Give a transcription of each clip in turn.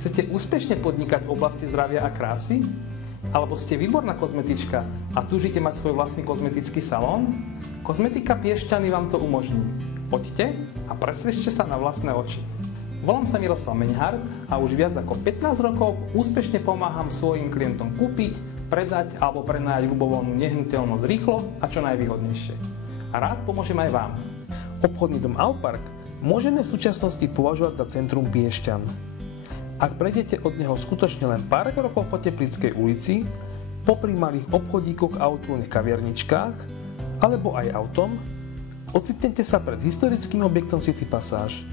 Chcete úspešne podnikať v oblasti zdravia a krásy? Alebo ste výborná kozmetička a túžite mať svoj vlastný kozmetický salón? Kozmetika Piešťany vám to umožní. Poďte a presvedčte sa na vlastné oči. Volám sa Miroslav Meňhár a už viac ako 15 rokov úspešne pomáham svojim klientom kúpiť, predať alebo prenajať ľubovoľnú nehnuteľnosť rýchlo a čo najvýhodnejšie. A rád pomôžem aj vám. Obchodný dom Aupark môžeme v súčasnosti považovať za centrum Piešťan. Ak prejdete od neho skutočne len pár krokov po Teplickej ulici, popri malých obchodíkoch a outdoorných kaviarničkách, alebo aj autom, ocitnete sa pred historickým objektom City Passage.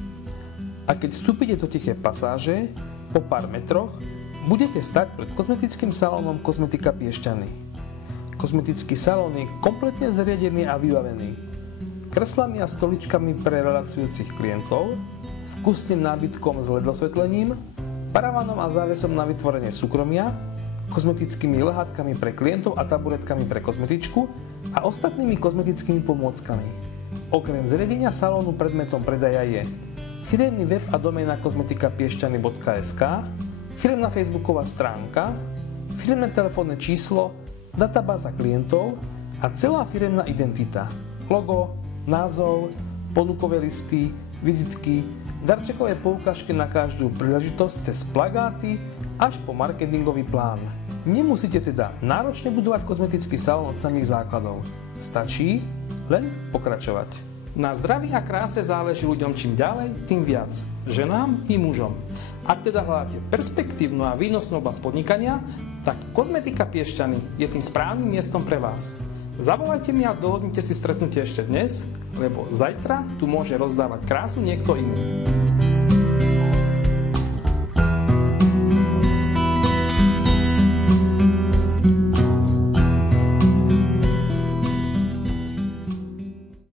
A keď vstúpite do tiché pasáže, po pár metroch, budete stať pred kozmetickým salónom Kozmetika Piešťany. Kozmetický salón je kompletne zariadený a vybavený kreslami a stoličkami pre relaxujúcich klientov, vkusným nábytkom s LED osvetlením, paravanom a závesom na vytvorenie súkromia, kozmetickými lehátkami pre klientov a taburetkami pre kozmetičku a ostatnými kozmetickými pomôckami. Okrem zariadenia salónu predmetom predaja je firemný web a doména kozmetikapiešťany.sk, firemná facebooková stránka, firemné telefónne číslo, databáza klientov a celá firemná identita, logo, názov, ponukové listy, vizitky, darčekové poukážky na každú príležitosť cez plagáty až po marketingový plán. Nemusíte teda náročne budovať kozmetický salón od samých základov. Stačí len pokračovať. Na zdraví a kráse záleží ľuďom čím ďalej, tým viac. Ženám i mužom. Ak teda hľadáte perspektívnu a výnosnú oblasť podnikania, tak Kozmetika Piešťany je tým správnym miestom pre vás. Zavolajte mi a dohodnite si stretnutie ešte dnes, lebo zajtra tu môže rozdávať krásu niekto iný.